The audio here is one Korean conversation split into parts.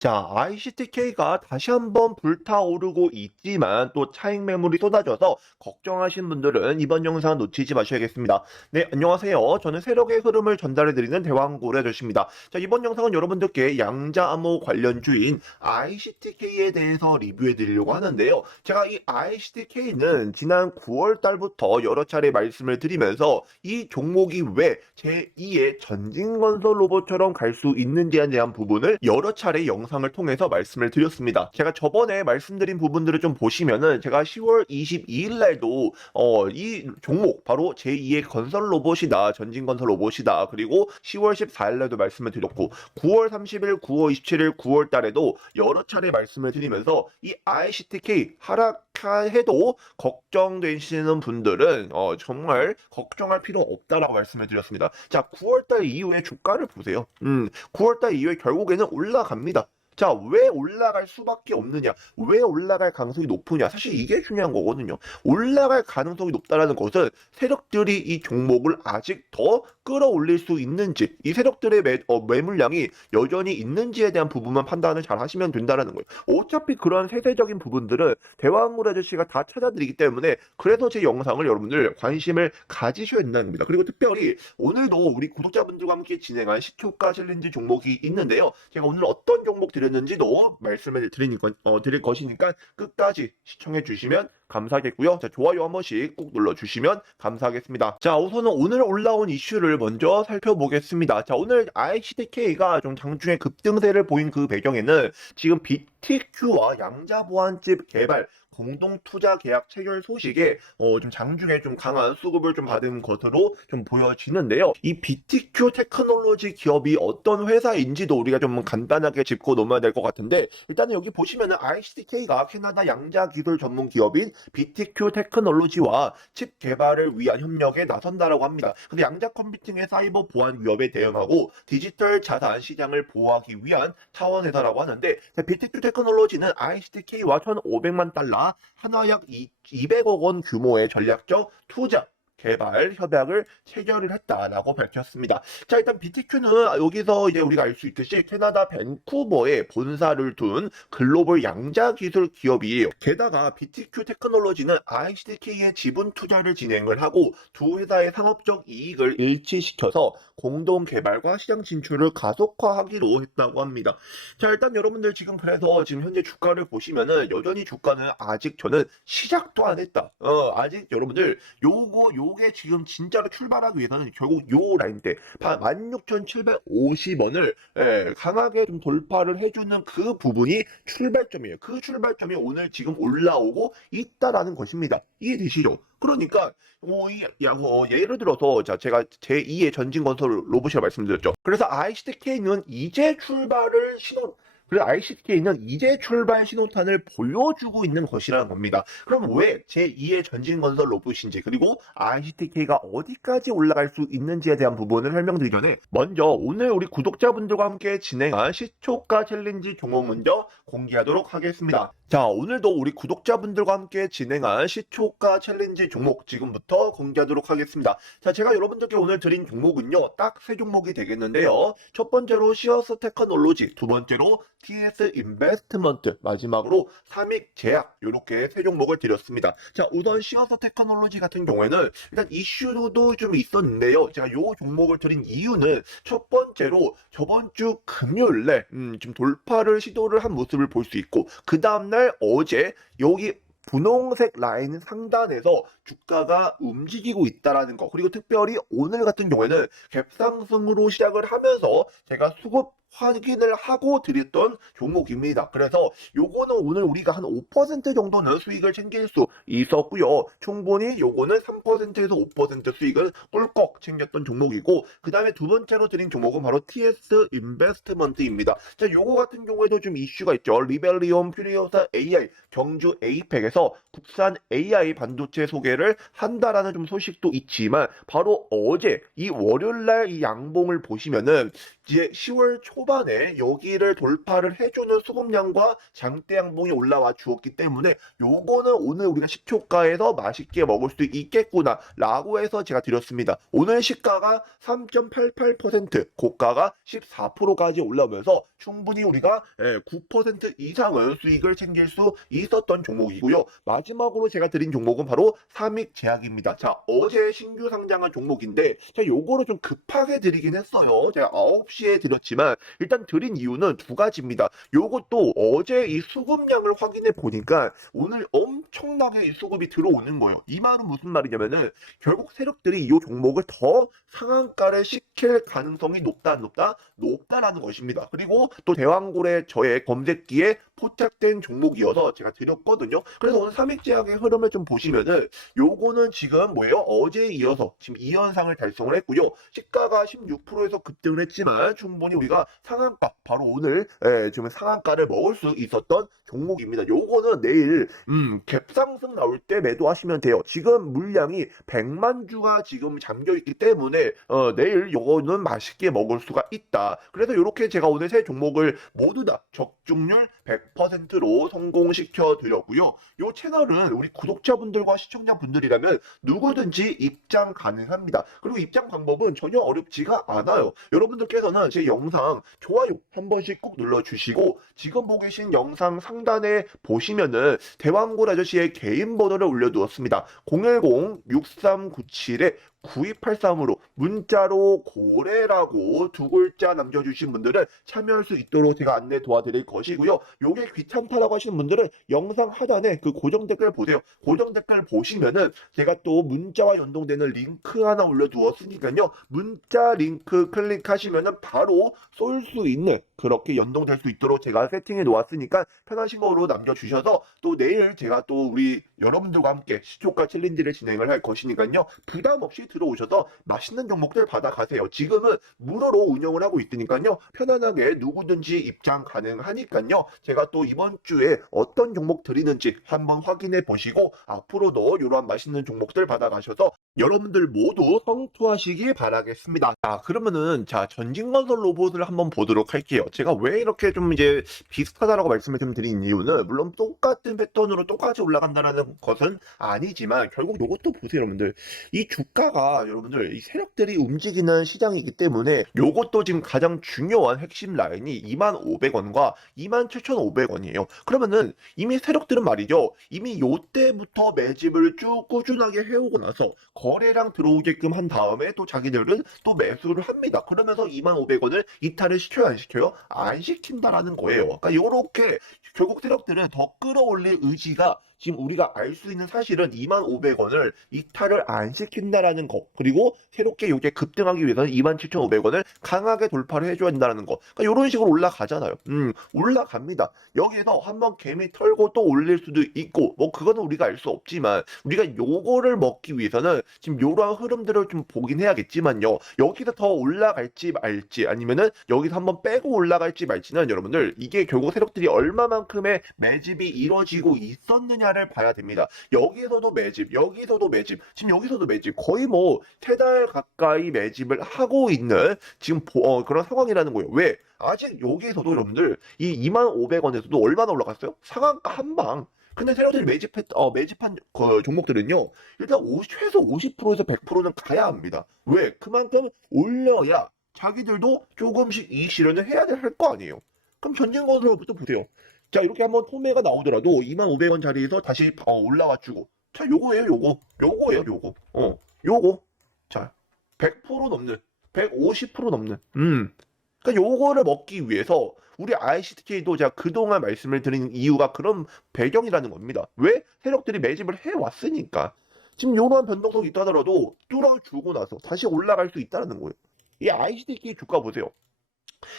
자, ICTK가 다시 한번 불타오르고 있지만 또 차익 매물이 쏟아져서 걱정하신 분들은 이번 영상 놓치지 마셔야겠습니다. 네, 안녕하세요. 저는 세력의 흐름을 전달해드리는 대왕고래 아저씨입니다. 자, 이번 영상은 여러분들께 양자암호 관련 주인 ICTK에 대해서 리뷰해드리려고 하는데요. 제가 이 ICTK는 지난 9월 달부터 여러 차례 말씀을 드리면서 이 종목이 왜 제2의 전진건설 로봇처럼 갈 수 있는지에 대한 부분을 여러 차례 영상 을 통해서 말씀을 드렸습니다. 제가 저번에 말씀드린 부분들을 좀 보시면은 제가 10월 22일 날도 어, 이 종목 바로 제2의 건설 로봇이다. 전진 건설 로봇이다. 그리고 10월 14일 날도 말씀을 드렸고 9월 30일, 9월 27일, 9월 달에도 여러 차례 말씀을 드리면서 이 ICTK 하락 해도 걱정되시는 분들은 어, 정말 걱정할 필요 없다라고 말씀을 드렸습니다. 자, 9월 달 이후에 주가를 보세요. 음, 9월 달 이후에 결국에는 올라갑니다. 자, 왜 올라갈 수밖에 없느냐? 왜 올라갈 가능성이 높으냐? 사실 이게 중요한 거거든요. 올라갈 가능성이 높다라는 것은 세력들이 이 종목을 아직 더 끌어올릴 수 있는지, 이 세력들의 매, 어, 매물량이 여전히 있는지에 대한 부분만 판단을 잘 하시면 된다라는 거예요. 어차피 그런 세세적인 부분들은 대왕물 아저씨가 다 찾아드리기 때문에 그래서 제 영상을 여러분들 관심을 가지셔야 된다는 겁니다. 그리고 특별히 오늘도 우리 구독자분들과 함께 진행한 시초가 챌린지 종목이 있는데요. 제가 오늘 어떤 종목 드렸는지도 말씀을 드리니, 어, 드릴 것이니까 끝까지 시청해 주시면 감사하겠고요. 자, 좋아요 한 번씩 꼭 눌러주시면 감사하겠습니다. 자, 우선은 오늘 올라온 이슈를 먼저 살펴보겠습니다. 자, 오늘 ICTK가 좀 장중에 급등세를 보인 그 배경에는 지금 BTQ와 양자보안집 개발 공동 투자 계약 체결 소식에 어, 좀 장중에 좀 강한 수급을 좀 받은 것으로 좀 보여지는데요. 이 BTQ 테크놀로지 기업이 어떤 회사인지도 우리가 좀 간단하게 짚고 넘어야 될 것 같은데 일단은 여기 보시면은 ICTK가 캐나다 양자 기술 전문 기업인 BTQ 테크놀로지와 칩 개발을 위한 협력에 나선다라고 합니다. 근데 양자 컴퓨팅의 사이버 보안 위협에 대응하고 디지털 자산 시장을 보호하기 위한 차원에서라고 하는데 BTQ 테크놀로지는 ICTK와 1,500만 달러 하나 약 200억 원 규모의 전략적 투자 개발 협약을 체결을 했다라고 밝혔습니다. 자, 일단 BTQ는 여기서 이제 우리가 알 수 있듯이 캐나다 밴쿠버에 본사를 둔 글로벌 양자 기술 기업이에요. 게다가 BTQ 테크놀로지는 ICTK의 지분 투자를 진행을 하고 두 회사의 상업적 이익을 일치시켜서 공동 개발과 시장 진출을 가속화하기로 했다고 합니다. 자, 일단 여러분들 지금 그래서 지금 현재 주가를 보시면은 여전히 주가는 아직 저는 시작도 안 했다. 어, 아직 여러분들 요거 요게 지금 진짜로 출발하기 위해서는 결국 요 라인대 16,750원을 예, 강하게 좀 돌파를 해주는 그 부분이 출발점이에요. 그 출발점이 오늘 지금 올라오고 있다라는 것입니다. 이해되시죠? 그러니까 어, 이, 야, 어, 예를 들어서 자 제가 제 2의 전진 건설 로봇이라고 말씀드렸죠. 그래서 ICTK는 이제 출발을 신호 그래서 ICTK는 이제 출발 신호탄을 보여주고 있는 것이라는 겁니다. 그럼 왜 제2의 전진건설 로봇인지 그리고 ICTK가 어디까지 올라갈 수 있는지에 대한 부분을 설명드리기 전에 먼저 오늘 우리 구독자분들과 함께 진행한 시초가 챌린지 종목 먼저 공개하도록 하겠습니다. 자 오늘도 우리 구독자분들과 함께 진행한 시초가 챌린지 종목 지금부터 공개하도록 하겠습니다. 자 제가 여러분들께 오늘 드린 종목은요 딱 세 종목이 되겠는데요. 첫 번째로 시어스 테크놀로지, 두 번째로 TS 인베스트먼트, 마지막으로 삼익 제약 이렇게 세 종목을 드렸습니다. 자 우선 시어스 테크놀로지 같은 경우에는 일단 이슈도 좀 있었는데요. 제가 요 종목을 드린 이유는 첫 번째로 저번 주 금요일에 음, 좀 돌파를 시도를 한 모습을 볼 수 있고 그 다음날 어제 여기 분홍색 라인 상단에서 주가가 움직이고 있다라는 거 그리고 특별히 오늘 같은 경우에는 갭상승으로 시작을 하면서 제가 수급 확인을 하고 드렸던 종목입니다. 그래서 요거는 오늘 우리가 한 5% 정도는 수익을 챙길 수 있었고요. 충분히 요거는 3%에서 5% 수익을 꿀꺽 챙겼던 종목이고 그 다음에 두 번째로 드린 종목은 바로 TS 인베스트먼트입니다. 자, 요거 같은 경우에도 좀 이슈가 있죠. 리벨리온 퓨리오사 AI 경주 에이펙에서 국산 AI 반도체 소개를 한다라는 좀 소식도 있지만 바로 어제 이 월요일 날 이 양봉을 보시면은 이제 10월 초반에 여기를 돌파를 해주는 수급량과 장대 양봉이 올라와 주었기 때문에 요거는 오늘 우리가 식초가에서 맛있게 먹을 수 있겠구나 라고 해서 제가 드렸습니다. 오늘 시가가 3.88% 고가가 14%까지 올라오면서 충분히 우리가 9% 이상은 수익을 챙길 수 있었던 종목이고요. 마지막으로 제가 드린 종목은 바로 삼익제약입니다. 자, 어제 신규 상장한 종목인데 제가 요거를 좀 급하게 드리긴 했어요. 제가 9시 에 드렸지만 일단 드린 이유는 두 가지입니다. 요것도 어제 이 수급량을 확인해 보니까 오늘 엄청나게 이 수급이 들어오는 거예요. 이 말은 무슨 말이냐면은 결국 세력들이 이 종목을 더 상한가를 시킬 가능성이 높다 안 높다 높다라는 것입니다. 그리고 또 대왕고래 저의 검색기에 포착된 종목이어서 제가 드렸거든요. 그래서 오늘 삼익제약의 흐름을 좀 보시면은 요거는 지금 뭐예요? 어제에 이어서 지금 2연상을 달성을 했고요. 시가가 16%에서 급등을 했지만 충분히 우리가 상한가 바로 오늘 예, 지금 상한가를 먹을 수 있었던 종목입니다. 요거는 내일 음, 갭상승 나올 때 매도하시면 돼요. 지금 물량이 100만 주가 지금 잠겨 있기 때문에 어, 내일 요거는 맛있게 먹을 수가 있다. 그래서 이렇게 제가 오늘 세 종목을 모두 다 적중률 100%로 성공시켜 드렸고요. 요 채널은 우리 구독자분들과 시청자분들이라면 누구든지 입장 가능합니다. 그리고 입장 방법은 전혀 어렵지가 않아요. 여러분들께서 는 제 영상 좋아요 한 번씩 꼭 눌러주시고 지금 보고 계신 영상 상단에 보시면은 대왕골 아저씨의 개인 번호를 올려두었습니다. 010-6397에 9283으로 문자로 고래라고 두 글자 남겨주신 분들은 참여할 수 있도록 제가 안내 도와드릴 것이고요. 요게 귀찮다라고 하시는 분들은 영상 하단에 그 고정 댓글 보세요. 고정 댓글 보시면은 제가 또 문자와 연동되는 링크 하나 올려두었으니까요. 문자 링크 클릭하시면은 바로 쏠 수 있는 그렇게 연동될 수 있도록 제가 세팅해 놓았으니까 편하신 거로 남겨주셔서 또 내일 제가 또 우리 여러분들과 함께 시초가 챌린지를 진행을 할 것이니까요. 부담 없이 들어오셔서 맛있는 종목들 받아가세요. 지금은 무료로 운영을 하고 있으니까요. 편안하게 누구든지 입장 가능하니까요. 제가 또 이번 주에 어떤 종목 드리는지 한번 확인해 보시고 앞으로도 이러한 맛있는 종목들 받아가셔서 여러분들 모두 성투하시길 바라겠습니다. 자, 그러면은 자 전진건설 로봇을 한번 보도록 할게요. 제가 왜 이렇게 좀 이제 비슷하다라고 말씀을 좀 드린 이유는 물론 똑같은 패턴으로 똑같이 올라간다라는 것은 아니지만 결국 이것도 보세요, 여러분들. 이 주가가 여러분들 이 세력들이 움직이는 시장이기 때문에 요것도 지금 가장 중요한 핵심 라인이 25,500원과 27,500원이에요. 그러면은 이미 세력들은 말이죠. 이미 요때부터 매집을 쭉 꾸준하게 해오고 나서 거래량 들어오게끔 한 다음에 또 자기들은 또 매수를 합니다. 그러면서 25,500원을 이탈을 시켜요, 안 시켜요? 안 시킨다라는 거예요. 그러니까 요렇게 결국 세력들은 더 끌어올릴 의지가 지금 우리가 알 수 있는 사실은 25,500원을 이탈을 안 시킨다라는 거. 그리고 새롭게 요게 급등하기 위해서는 27,500원을 강하게 돌파를 해줘야 된다는 거. 그러니까 이런 식으로 올라가잖아요. 음 올라갑니다. 여기에서 한번 개미 털고 또 올릴 수도 있고 뭐 그거는 우리가 알 수 없지만 우리가 요거를 먹기 위해서는 지금 요러한 흐름들을 좀 보긴 해야겠지만요. 여기서 더 올라갈지 말지 아니면은 여기서 한번 빼고 올라갈지 말지는 여러분들 이게 결국 세력들이 얼마만큼의 매집이 이루어지고 있었느냐 를 봐야 됩니다. 여기서도 매집, 여기서도 매집, 지금 여기서도 매집, 거의 뭐 세 달 가까이 매집을 하고 있는 지금 보- 어, 그런 상황이라는 거예요. 왜? 아직 여기서도 여러분들 이 25,500원에서도 얼마나 올라갔어요? 상한가 한 방. 근데 세력들이 매집했, 어, 매집한 그 종목들은요, 일단 50, 최소 50%에서 100%는 가야 합니다. 왜? 그만큼 올려야 자기들도 조금씩 이 실현을 해야 할거 아니에요. 그럼 전진건설부터 보세요. 자, 이렇게 한번 소매가 나오더라도 25,500원 자리에서 다시 어, 올라와 주고. 자, 요거예요, 요거. 요거예요, 요거. 어, 요거. 자, 100% 넘는, 150% 넘는. 음. 그러니까 요거를 먹기 위해서 우리 ICTK도 제가 그동안 말씀을 드린 이유가 그런 배경이라는 겁니다. 왜? 세력들이 매집을 해 왔으니까. 지금 요러한 변동성이 있다 하더라도 뚫어주고 나서 다시 올라갈 수 있다는 거예요. 이 ICTK 주가 보세요.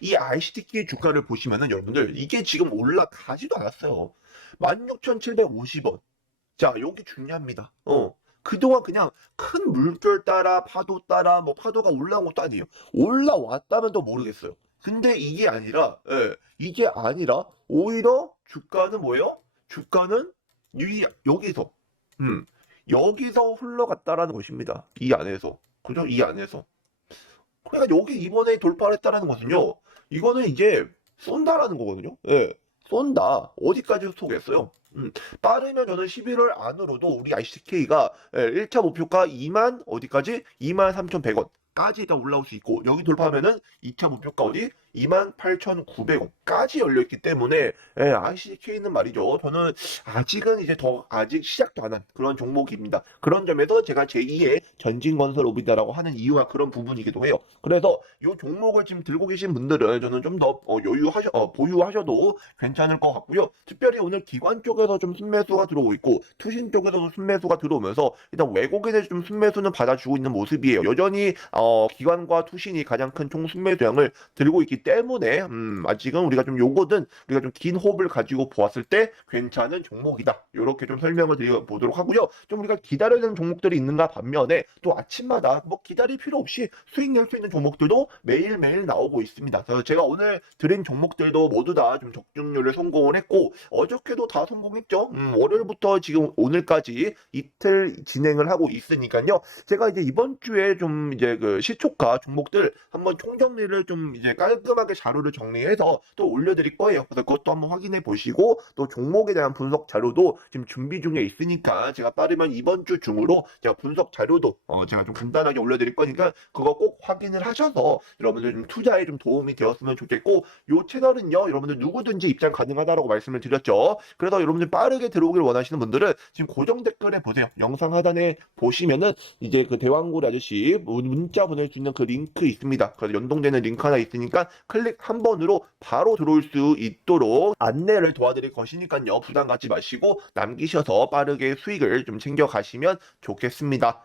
이 ICTK 주가를 보시면은 여러분들 이게 지금 올라가지도 않았어요. 16,750원. 자, 여기 중요합니다. 어. 그동안 그냥 큰 물결 따라 파도 따라 뭐 파도가 올라온 것도 아니에요. 올라왔다면 더 모르겠어요. 근데 이게 아니라 예, 이게 아니라 오히려 주가는 뭐예요? 주가는 이 여기서 음 여기서 흘러갔다라는 것입니다. 이 안에서 그죠? 이 안에서 그러니까 여기 이번에 돌파를 했다라는 것은요. 이거는 이제 쏜다라는 거거든요. 예. 쏜다. 어디까지 쏘겠어요? 음, 빠르면 저는 11월 안으로도 우리 ICK가 1차 목표가 2만 어디까지? 2만 3,100원까지 일단 올라올 수 있고 여기 돌파하면은 2차 목표가 어디? 28,900원까지 열려있기 때문에 예, ICK는 말이죠. 저는 아직은 이제 더 아직 시작도 안 한 그런 종목입니다. 그런 점에서 제가 제2의 전진건설 오비다라고 하는 이유가 그런 부분이기도 해요. 그래서 이 종목을 지금 들고 계신 분들은 저는 좀 더 여유하셔 어, 보유하셔도 괜찮을 것 같고요. 특별히 오늘 기관 쪽에서 좀 순매수가 들어오고 있고 투신 쪽에서도 순매수가 들어오면서 일단 외국인의 좀 순매수는 받아주고 있는 모습이에요. 여전히 어, 기관과 투신이 가장 큰 총 순매수량을 들고 있기 때문에 음, 아직은 우리가 좀 요거는 우리가 좀 긴 호흡을 가지고 보았을 때 괜찮은 종목이다. 이렇게 좀 설명을 드려보도록 하고요. 좀 우리가 기다려야 되는 종목들이 있는가 반면에 또 아침마다 뭐 기다릴 필요 없이 수익 낼 수 있는 종목들도 매일매일 나오고 있습니다. 그래서 제가 오늘 드린 종목들도 모두 다 좀 적중률을 성공을 했고 어저께도 다 성공했죠. 음, 월요일부터 지금 오늘까지 이틀 진행을 하고 있으니까요. 제가 이제 이번 주에 좀 이제 그 시초가 종목들 한번 총정리를 좀 이제 깔 끔하게 자료를 정리해서 또 올려드릴 거예요. 그래서 그것도 한번 확인해 보시고 또 종목에 대한 분석 자료도 지금 준비 중에 있으니까 제가 빠르면 이번 주 중으로 제가 분석 자료도 어 제가 좀 간단하게 올려드릴 거니까 그거 꼭 확인을 하셔서 여러분들 좀 투자에 좀 도움이 되었으면 좋겠고 요 채널은요 여러분들 누구든지 입장 가능하다라고 말씀을 드렸죠. 그래서 여러분들 빠르게 들어오길 원하시는 분들은 지금 고정 댓글에 보세요. 영상 하단에 보시면은 이제 그 대왕고리 아저씨 문- 문자 보낼 수 있는 그 링크 있습니다. 그래서 연동되는 링크 하나 있으니까 클릭 한 번으로 바로 들어올 수 있도록 안내를 도와드릴 것이니까요. 부담 갖지 마시고 남기셔서 빠르게 수익을 좀 챙겨 가시면 좋겠습니다.